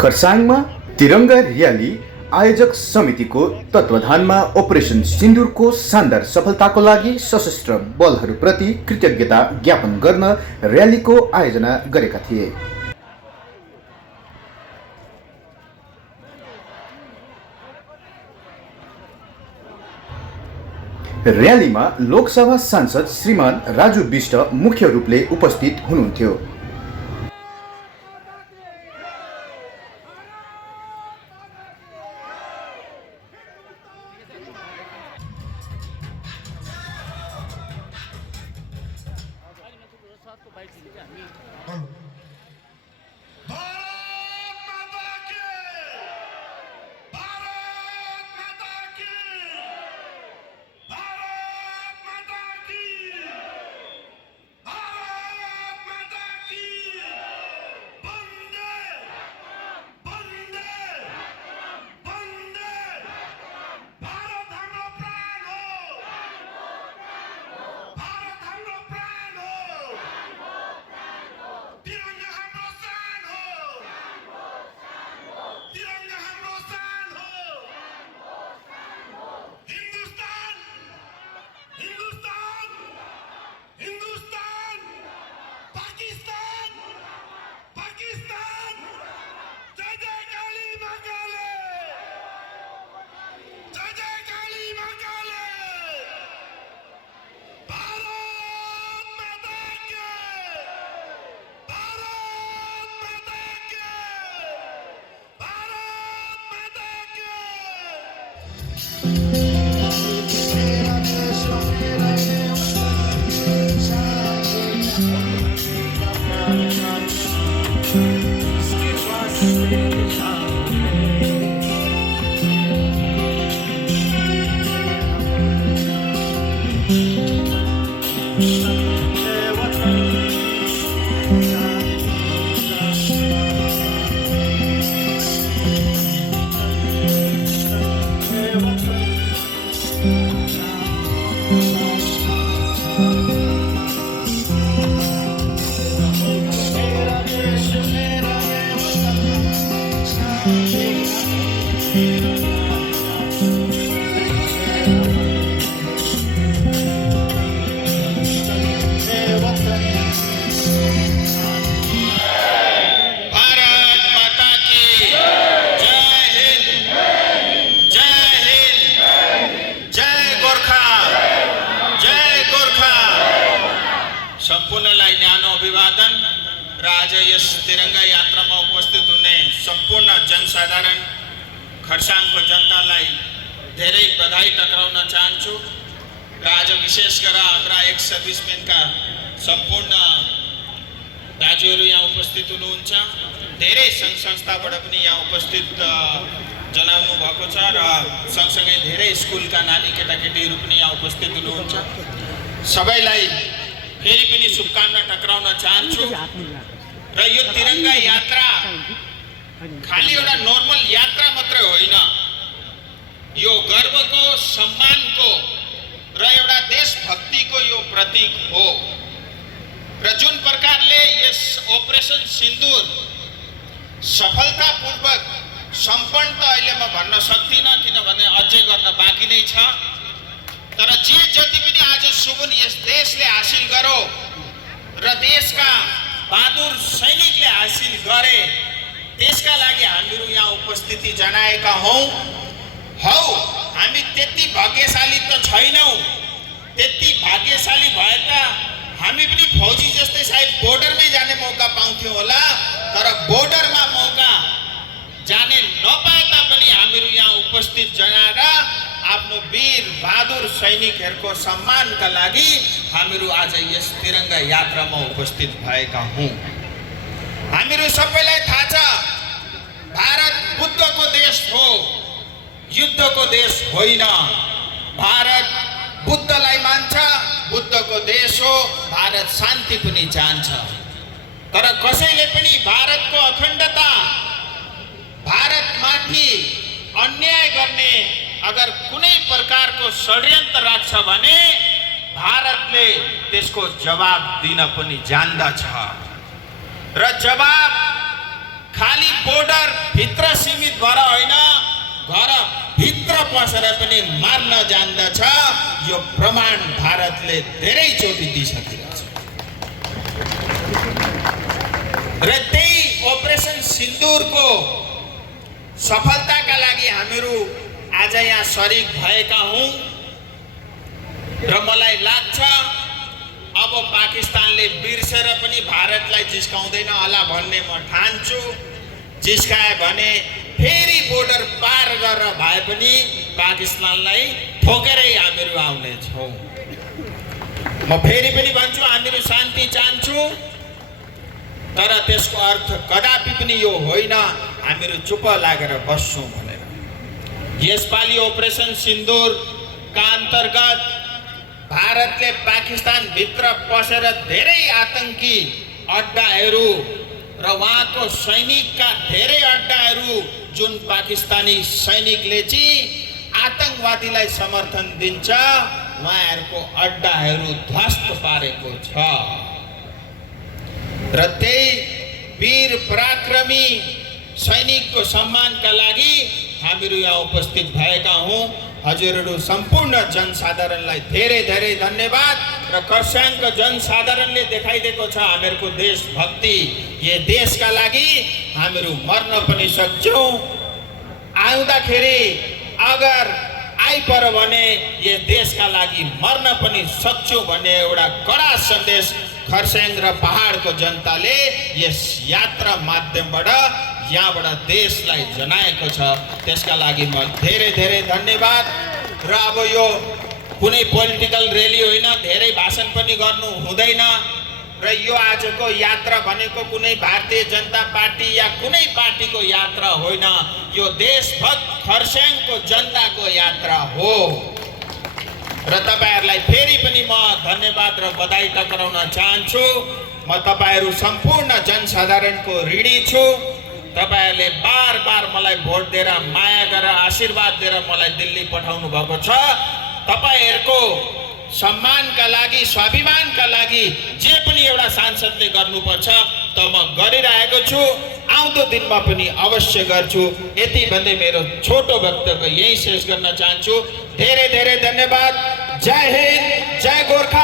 खरसाङमा तिरङ्गा र्याली आयोजक समितिको तत्वाधानमा अपरेसन सिन्दुरको शानदार सफलताको लागि सशस्त्र बलहरूप्रति कृतज्ञता ज्ञापन गर्न र्यालीको आयोजना गरेका थिए। र्यालीमा लोकसभा सांसद श्रीमान राजु बिष्ट मुख्य रूपले उपस्थित हुनुहुन्थ्यो। सम्पूर्णलाई न्यानो अभिवादन र आज यस तिरङ्गा यात्रामा उपस्थित हुने सम्पूर्ण जनसाधारण खरसाङको जनतालाई धेरै बधाई टक्राउन चाहन्छु र आज विशेष गरेर हाम्रा एक्स सर्भिसमेनका सम्पूर्ण दाजुहरू यहाँ उपस्थित हुनुहुन्छ। धेरै सङ्घ संस्थाबाट पनि यहाँ उपस्थित जनाउनु भएको छ र सँगसँगै धेरै स्कुलका नानी केटाकेटीहरू पनि यहाँ उपस्थित हुनुहुन्छ। सबैलाई फेरि पनि शुभकामना टक्राउन चाहन्छु र यो तिरङ्गा यात्रा खाली एउटा नर्मल यात्रा मात्रै होइन, यो गर्वको, सम्मानको र एउटा देशभक्तिको यो प्रतीक हो र जुन प्रकारले यस अपरेसन सिन्दुर सफलतापूर्वक सम्पन्न त अहिले म भन्न सक्दिनँ किनभने अझै गर्न बाँकी नै छ, तर जे जति पनि आज सुगुन यस देशले हासिल गर्यो र देशका बहादुर सैनिकले हासिल गरे त्यसका लागि हामीहरू यहाँ उपस्थिति जनाएका हौ। हामी त्यति भाग्यशाली त छैनौँ, त्यति भाग्यशाली भए त हामी पनि फौजी जस्तै सायद बोर्डरमै जाने मौका पाउँथ्यौँ होला, तर बोर्डरमा मौका जाने नपाए तापनि हामीहरू यहाँ उपस्थित जनाएर आफ्नो वीर बहादुर सैनिकहरूको सम्मानका लागि हामीहरू आज यस तिरङ्गा यात्रामा उपस्थित भएका हौँ। हामीहरू सबैलाई थाहा छ भारत बुद्धको देश हो, युद्धको देश होइन। भारत बुद्धलाई मान्छ, बुद्धको देश हो। भारत शान्ति पनि चाहन्छ, तर कसैले पनि भारतको अखण्डता, भारतमाथि अन्याय गर्ने अगर कुनै प्रकारको षड्यन्त्र राख्छ भने भारतले त्यसको जवाब दिन पनि जान्दछ र जवाब खाली बोर्डर भित्र सीमित भएर होइन, घर भित्र पसेर पनि मार्न जान्दछ। यो प्रमाण भारतले धेरैचोटि दिइसकेको छ र त्यही अपरेसन सिन्दुरको सफलताका लागि हामीहरू आज यहाँ सरिक भएका हौं र मलाई लाग्छ अब पाकिस्तानले बिर्सेर पनि भारतलाई जिस्काउँदैन होला भन्ने म ठान्छु। जिस्काए भने फेरि बोर्डर पार गरेर भए पनि पाकिस्तानलाई ठोकेरै हामीहरू आउनेछौँ। म फेरि पनि भन्छु हामीहरू शान्ति चाहन्छौँ, तर त्यसको अर्थ कदापि पनि यो होइन हामीहरू चुप लागेर बस्छौँ भनेर। यसपालि अपरेसन सिन्दुरका अन्तर्गत भारतले पाकिस्तान भित्र पसेर धेरै आतंकी अड्डाहरू र वहाँको सैनिकका धेरै अड्डाहरू जुन पाकिस्तानी सैनिकले चाहिँ आतंकवादीलाई समर्थन दिन्छ उहाँहरूको अड्डाहरू ध्वस्त पारेको छ र त्यही वीर पराक्रमी सैनिकको सम्मानका लागि हामीहरू यहाँ उपस्थित भएका हौं। हजुरहरू सम्पूर्ण जनसाधारणलाई धेरै धेरै धन्यवाद र खरसाङको जनसाधारणले देखाइदिएको छ हामीहरूको देशभक्ति। यो देशका लागि हामीहरू मर्न पनि सक्छौँ, आउँदाखेरि अगर आइपर भने यो देशका लागि मर्न पनि सक्छौँ भन्ने एउटा कडा सन्देश खरसाङ र पहाडको जनताले यस यात्रा माध्यमबाट यहाँबाट देशलाई जनाएको छ। त्यसका लागि म धेरै धेरै धन्यवाद। र अब यो कुनै पोलिटिकल र्याली होइन, धेरै भाषण पनि गर्नु हुँदैन र यो आजको यात्रा भनेको कुनै भारतीय जनता पार्टी या कुनै पार्टीको यात्रा होइन, यो देशभक्त खरसाङको जनताको यात्रा हो र तपाईहरुलाई फेरि पनि म धन्यवाद र बधाई टक्राउन चाहन्छु। म तपाईहरु सम्पूर्ण जनसाधारणको ऋणी छु। तपाईहरुले बार बार मलाई भोट दिएर माया गरेर आशीर्वाद दिएर मलाई दिल्ली पठाउनु भएको छ। तपाईहरुको सम्मानका लागि, स्वाभिमानका लागि जे पनि एउटा सांसदले गर्नुपर्छ त म गरिरहेको छु, आउँदो दिनमा पनि अवश्य गर्छु। यति भन्दै मेरो छोटो वक्तव्य यही शेष गर्न चाहन्छु। धेरै धेरै धन्यवाद। जय हिन्द, जय गोर्खा।